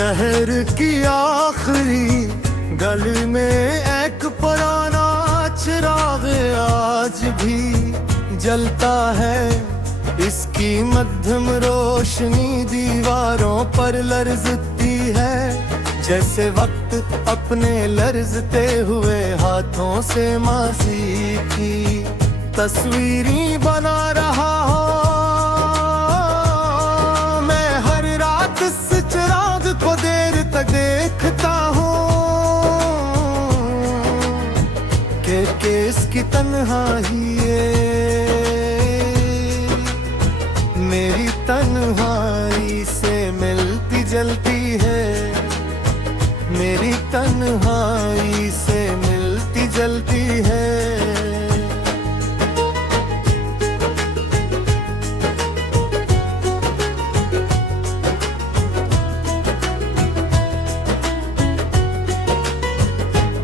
शहर की आखिरी गली में एक पुराना चिराग आज भी जलता है। इसकी मध्यम रोशनी दीवारों पर लर्जती है, जैसे वक्त अपने लर्जते हुए हाथों से माजी की तस्वीरें बना रहा हो। मैं हर रात इस चिराग को देर तक देखता हूँ कि इसकी तन्हाई मेरी तन्हाई से मिलती जलती है, मेरी तन्हाई से मिलती जलती है।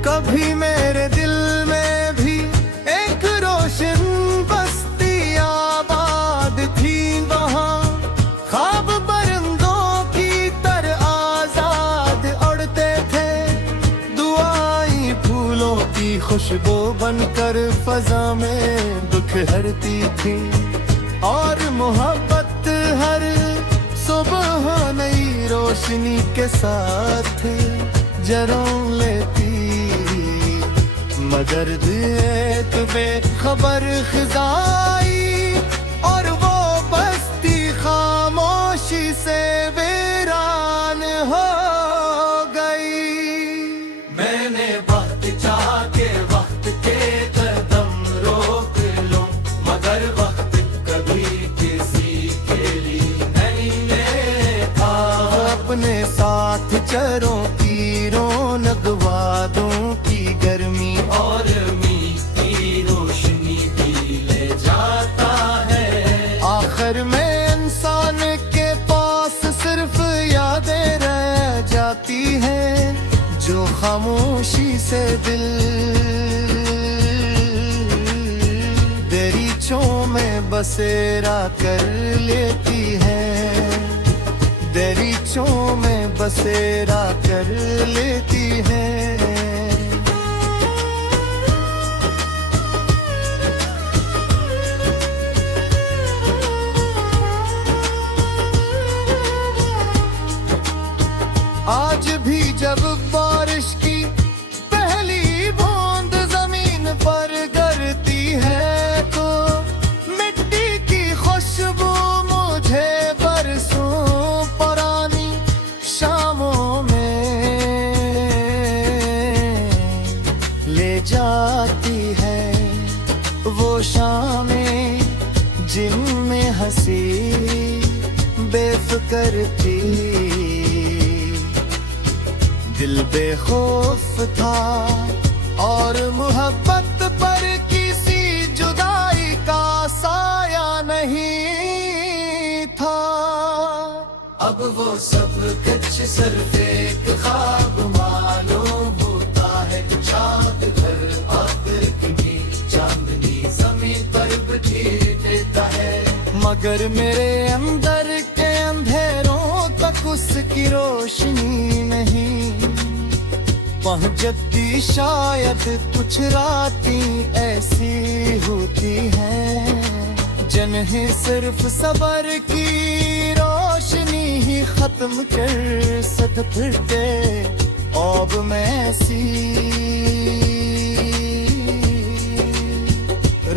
कभी मेरे दिल में भी एक रोशन बस्ती आबाद थी, वहाँ ख्वाब परिंदों की तरह आजाद उड़ते थे। दुआएं फूलों की खुशबू बनकर फजा में बिखरती थी, और मोहब्बत हर सुबह नई रोशनी के साथ जन्म लेती। मगर एक बेखबर खिजाई और वो बस्ती खामोशी से वीरान हो गई। मैंने वक्त चाह के वक्त के कदम रोक लूं, मगर वक्त कभी किसी के लिए नहीं लेता। अपने साथ चरों की रौनक वादों की गर्मी और मीठी रोशनी भी ले जाता है। आखिर में इंसान के पास सिर्फ यादें रह जाती हैं, जो खामोशी से दिल दरीचों में बसेरा कर लेती है, दरीचों में बसेरा कर लेती है। आज भी जब बारिश की पहली बूंद जमीन पर गिरती है, तो मिट्टी की खुशबू मुझे बरसों पुरानी शामों में ले जाती है। वो शामें जिनमें हंसी बेफिक्र थी, दिल बेखौफ था और मोहब्बत पर किसी जुदाई का साया नहीं था। अब वो सब कुछ सिर्फ एक ख्वाब मालूम होता है। चांद घर आकर कभी चांदनी ज़मीन पर बिठे देता है, मगर मेरे अंदर के अंधेरों तक उसकी रोशनी नहीं पहुंचती। शायद कुछ रातें ऐसी होती हैं जिन्हें सिर्फ सब्र की रोशनी ही खत्म कर सकते। अब मैं ऐसी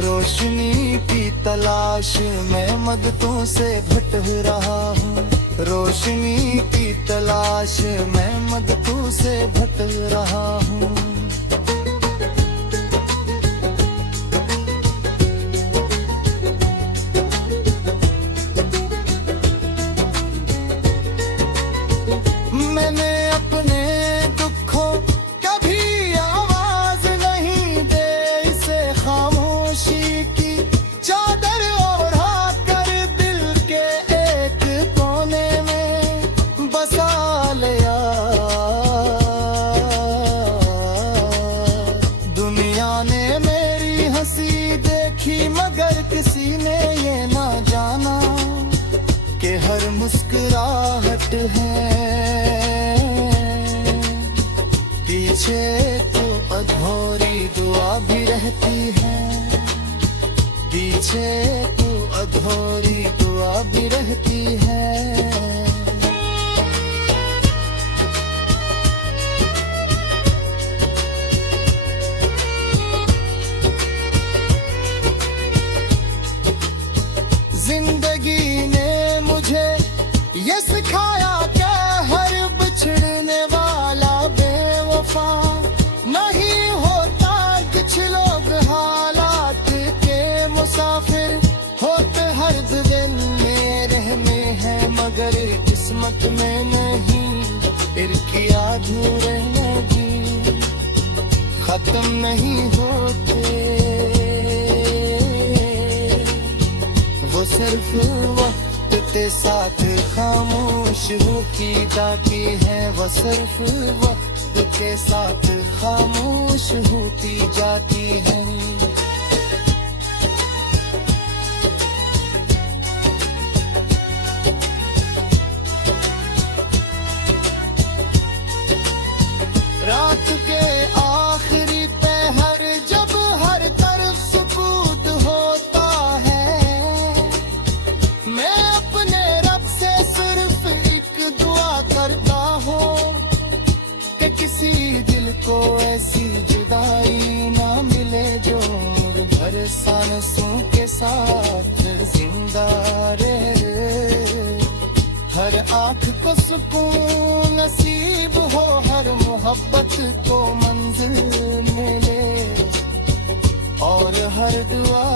रोशनी की तलाश में मददों से भटक रहा हूँ, रोशनी की तलाश में मददों से भटक रहा हूँ। मैंने अपने दुखों कभी आवाज नहीं दे, इसे खामोशी की चादर ओढ़ा कर दिल के एक कोने में बसा लिया। दुनिया ने मेरी हंसी देखी, मगर किसी ने ये ना जाना कि हर मुस्कुराहट है, पीछे तो अधूरी दुआ भी रहती है, पीछे तो अधूरी दुआ भी रहती है। जिंदगी ने मुझे ये सिखाया कि हर बिछड़ने वाला बेवफा नहीं होता। कुछ लोग हालात के मुसाफिर होते, हर दिन मेरे में है मगर किस्मत में नहीं। फिर किया अधूरे नहीं, खत्म नहीं होते, वो सिर्फ वक्त के साथ खामोश होती जाती है, वो सिर्फ वक्त के साथ खामोश होती जाती है। रात के आखिरी पहर जब हर तरफ सुकूत होता है, मैं अपने रब से सिर्फ एक दुआ करता हूँ कि किसी दिल को ऐसी जुदाई ना मिले जो भर सांसों के साथ जिंदा रहे। हर आँख को सुकून नसीब हो, हर मोहब्बत को मंजिल मिले और हर दुआ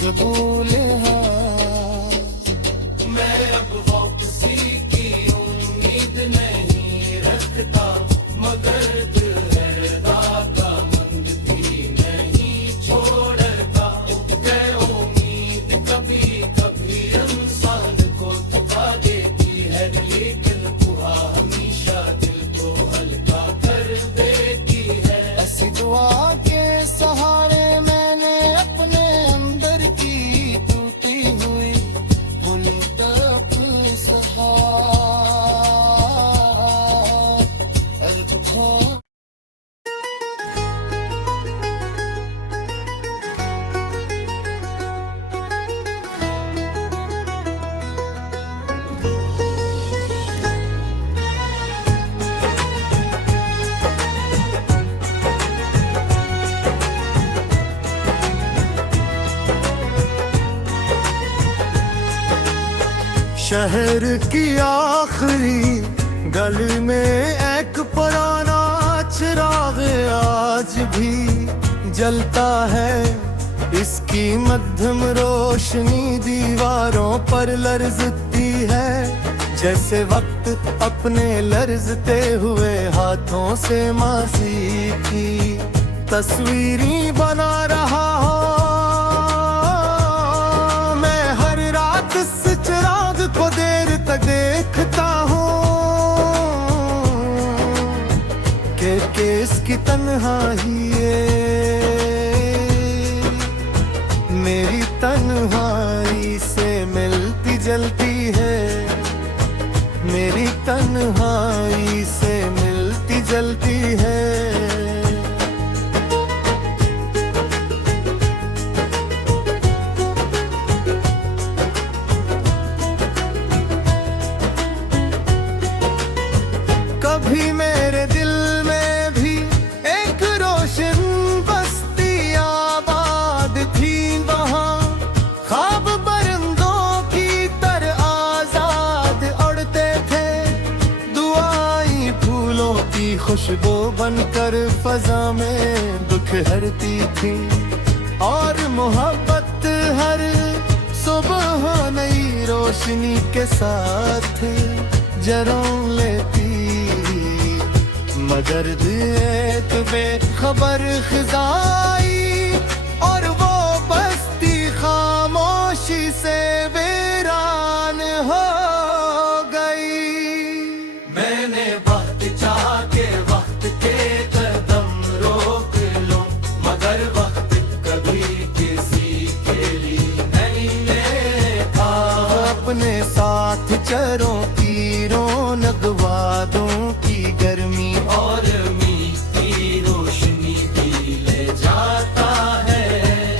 कबूल हो। मैं अब वापसी की उम्मीद नहीं रखता, मगर दिल का मंद भी नहीं छोड़ता। उम्मीद कभी कभी इंसान को थका देती है, लेकिन दुआ हमेशा दिल को हल्का कर देती है। ऐसी दुआ के सहारे मैंने अपने अंदर की टूटी हुई भूली तप सहा। शहर की आखिरी गली में एक पुराना चिराग आज भी जलता है। इसकी मध्यम रोशनी दीवारों पर लरजती है, जैसे वक्त अपने लरजते हुए हाथों से माजी की तस्वीरें बना रहा हो। मैं हर रात इस चिराग को देर तक देखता हूँ कि इसकी तन्हाई मेरी तन्हाई से मिलती जलती है, मेरी तन्हाई से मिलती जलती है। कभी मेरे दिल में भी एक रोशन बस्ती आबाद थी, वहाँ ख्वाब परिंदों की तरह आजाद उड़ते थे। दुआएं फूलों की खुशबू बनकर फजा में बिखरती थी, और मोहब्बत हर सुबह नई रोशनी के साथ जन्म लेती। मगर दिए तुम्हें खबर खिजाई और वो बस्ती खामोशी से वीरान हो गई। मैंने वक्त चाह के वक्त के कदम रोक लो, मगर वक्त कभी किसी के लिए शरों की रौनक, वादों की गर्मी और मीठी रोशनी भी ले जाता है।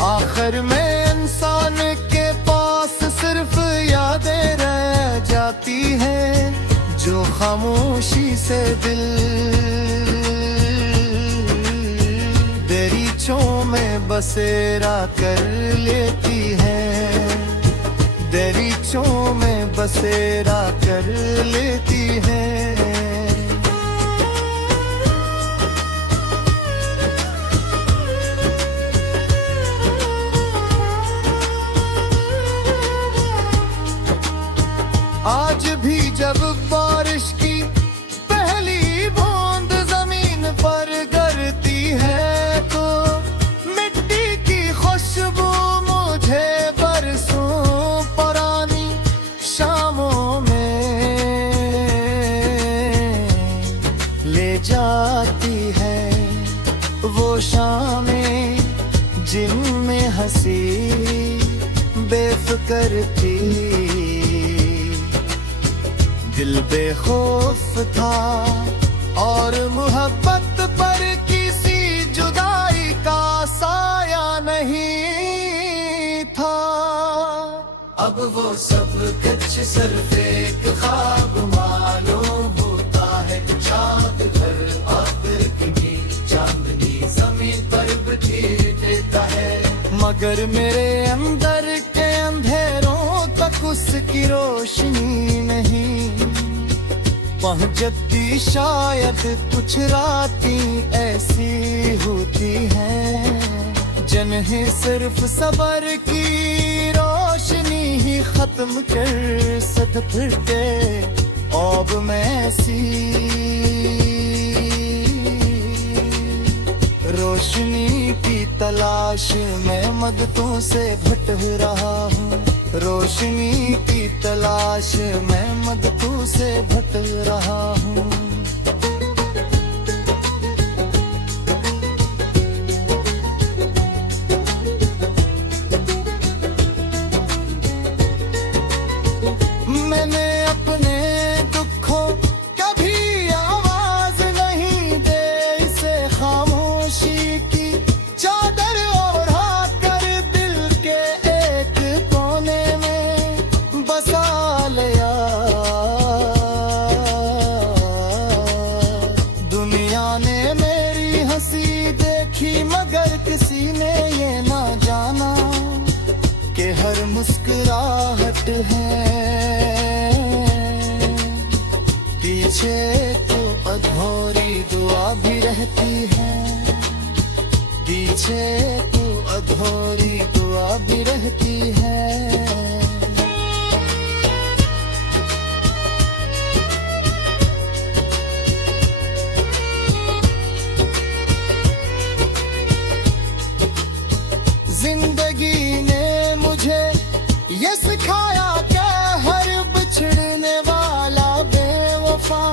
आखिर में इंसान के पास सिर्फ यादें रह जाती हैं, जो खामोशी से दिल दरीचों में बसेरा कर लेती है, दरीचों में बसेरा कर लेती है। आज भी जब बारिश की पहली बूंद जमीन पर गिरती है, तो मिट्टी की खुशबू मुझे बरसों पुरानी शामों में ले जाती है। वो शामें जिनमें हंसी बेफिक्र थी, दिल बेखौफ था और मोहब्बत पर किसी जुदाई का साया नहीं था। अब वो सब कुछ सिर्फ एक ख्वाब मालूम होता है। चाँद घर आकर कभी चांदनी जमीन पर बिखेर देता है, मगर मेरे अंदर के अंधेरों तक उसकी रोशनी नहीं पहुंचती। शायद कुछ रातें ऐसी होती हैं, जिन्हें सिर्फ सबर की रोशनी ही खत्म कर सकते। अब मैं ऐसी रोशनी की तलाश में मददों से भटक रहा हूँ, रोशनी की तलाश में मददों से भटक रहा हूँ। मैंने अपने दुखों कभी आवाज नहीं दे, इसे खामोशी की चादर ओढ़ा कर दिल के एक कोने में बसा लिया। दुनिया ने मेरी हंसी देखी, मगर किसी ने ये ना जाना कि हर मुस्कुराहट है पीछे तो अधूरी दुआ भी रहती है, पीछे तो अधूरी दुआ भी रहती है। जिंदगी ने मुझे ये सिखाया कि हर बिछड़ने वाला बेवफा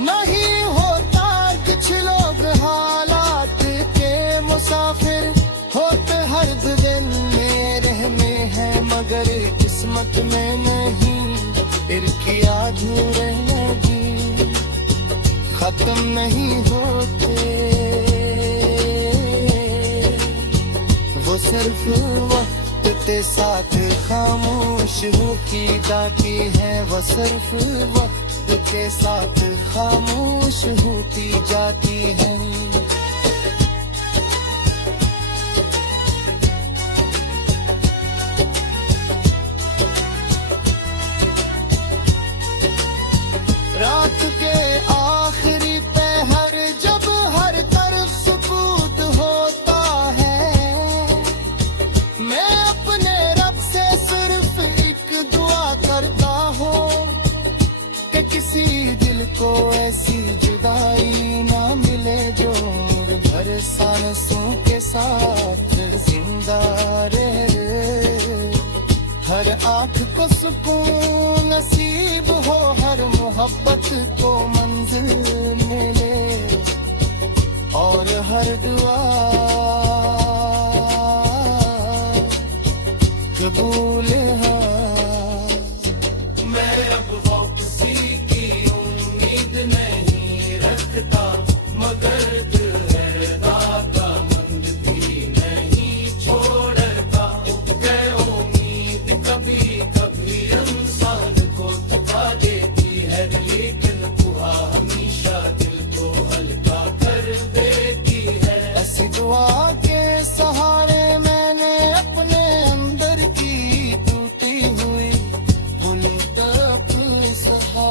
नहीं होता। कुछ लोग हालात के मुसाफिर होते, हर दिन मेरे में है मगर किस्मत में नहीं। फिर किया अधूरे नहीं, खत्म नहीं होते, वो सिर्फ वक्त के साथ खामोश होती जाती है, वो सिर्फ वक्त के साथ खामोश होती जाती है। रात के आखिरी पहर जब हर तरफ सुकूत होता है, मैं अपने रब से सिर्फ एक दुआ करता हूँ कि किसी दिल को ऐसी जुदाई ना मिले जो भर सांसों के साथ जिंदा रहे। हर आँख को सुकून नसीब हो, हर मोहब्बत को मंजिल मिले और हर दुआ कबूल हो। मैं अब दर्द है दाता मंद भी नहीं छोड़ता गए उम्मीद कभी कभी इंसान को थका देती है लेकिन दुआ हमेशा दिल को हल्का कर देती है ऐसी दुआ के सहारे मैंने अपने अंदर की टूटी हुई भूली तक सहा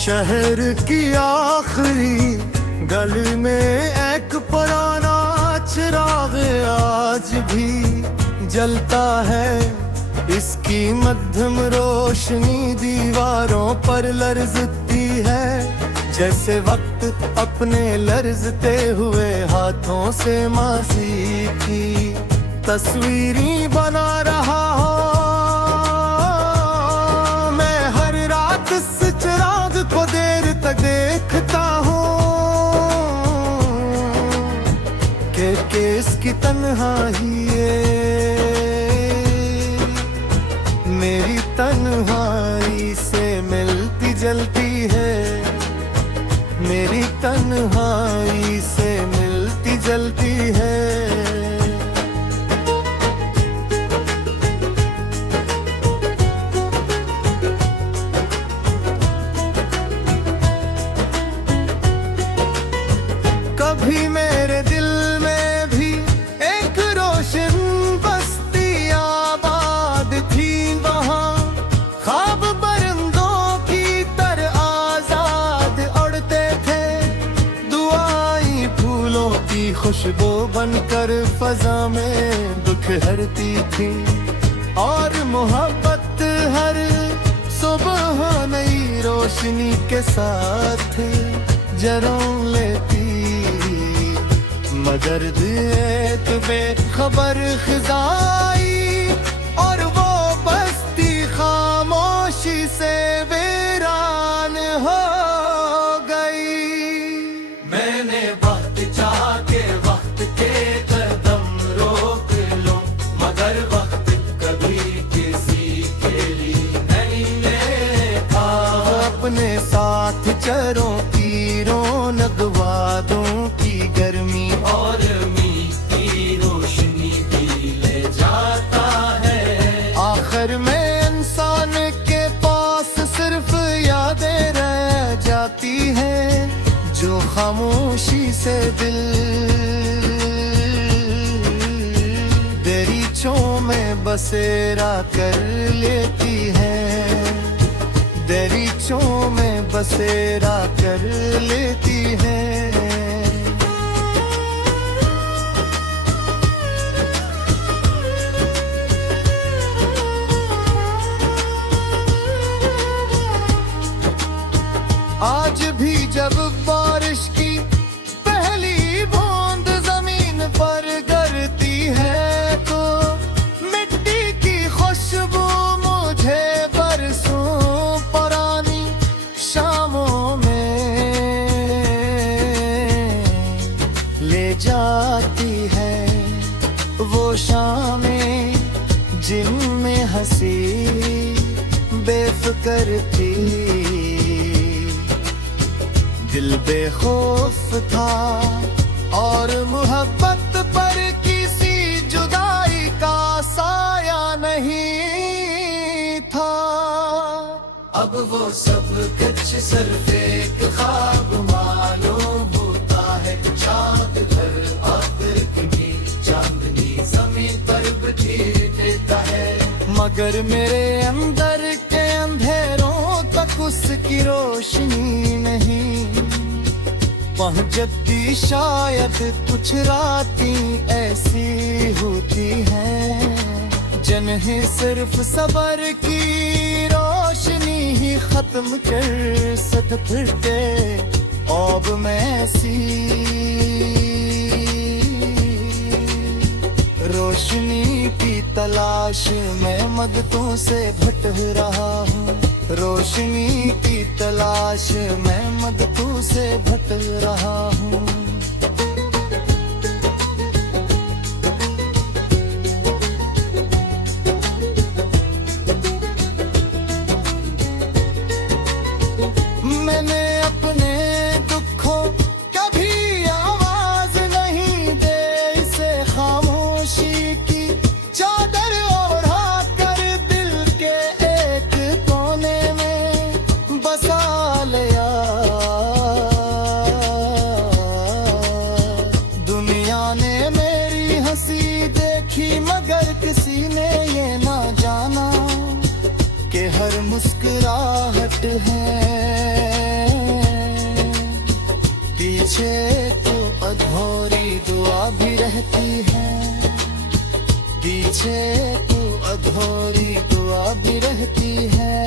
शहर की आखिरी गली में एक पुराना चिराग आज भी जलता है। इसकी मध्यम रोशनी दीवारों पर लर्जती है, जैसे वक्त अपने लर्जते हुए हाथों से माजी की तस्वीरें बना रहा हो। मैं हर रात इस चिराग को देर तक देखता हूँ कि इसकी तन्हाई मेरी तन्हाई से मिलती जलती है, मेरी तन्हाई से मिलती जलती है। कभी मेरे दिल में भी एक रोशन बस्ती आबाद थी, वहाँ ख्वाब परिंदों की तरह आजाद उड़ते थे। दुआएं फूलों की खुशबू बनकर फजा में बिखरती थी, और मोहब्बत हर सुबह नई रोशनी के साथ जन्म लेती। मगर एक बेखबर खिजाई और वो बस्ती खामोशी से वीरान हो गई। मैंने वक्त चाह के वक्त के कदम रोक लो, मगर वक्त कभी किसी के लिए नहीं लेता। अपने साथ चरों की रौनक वादों की गर्मी और मीठी रोशनी भी ले जाता है। आखिर में इंसान के पास सिर्फ यादें रह जाती हैं, जो खामोशी से दिल दरीचों में बसेरा कर लेती है, दरीचों में बसेरा कर लेती है। आज भी जब बारिश की पहली बूंद जमीन पर गिरती है, तो मिट्टी की खुशबू मुझे बरसों पुरानी शामों में ले जाती है। वो शामें जिनमें हंसी बेफिक्र थी, दिल बेखौफ था और मोहब्बत पर किसी जुदाई का साया नहीं था। अब वो सब कुछ सिर्फ एक ख्वाब मालूम होता है। चांद घर आकर कभी चांदनी जमीन पर बिखेर देता है, मगर मेरे अंदर के अंधेरों तक उसकी रोशनी नहीं पहुंचती। शायद कुछ रातें ऐसी होती हैं जिन्हें सिर्फ सबर की रोशनी ही खत्म कर सकते। अब मैं ऐसी रोशनी की तलाश में मददों से भटक रहा हूँ, रोशनी की तलाश में मददों से भटक रहा हूँ। मैंने अपने दुखों कभी आवाज नहीं दे, इसे खामोशी की चादर ओढ़ा कर दिल के एक कोने में बसा लिया। दुनिया ने मेरी हंसी देखी मगर किसी ने ये ना जाना कि हर मुस्कुराहट है पीछे तो अधूरी दुआ भी रहती है, पीछे तो अधूरी दुआ भी रहती है।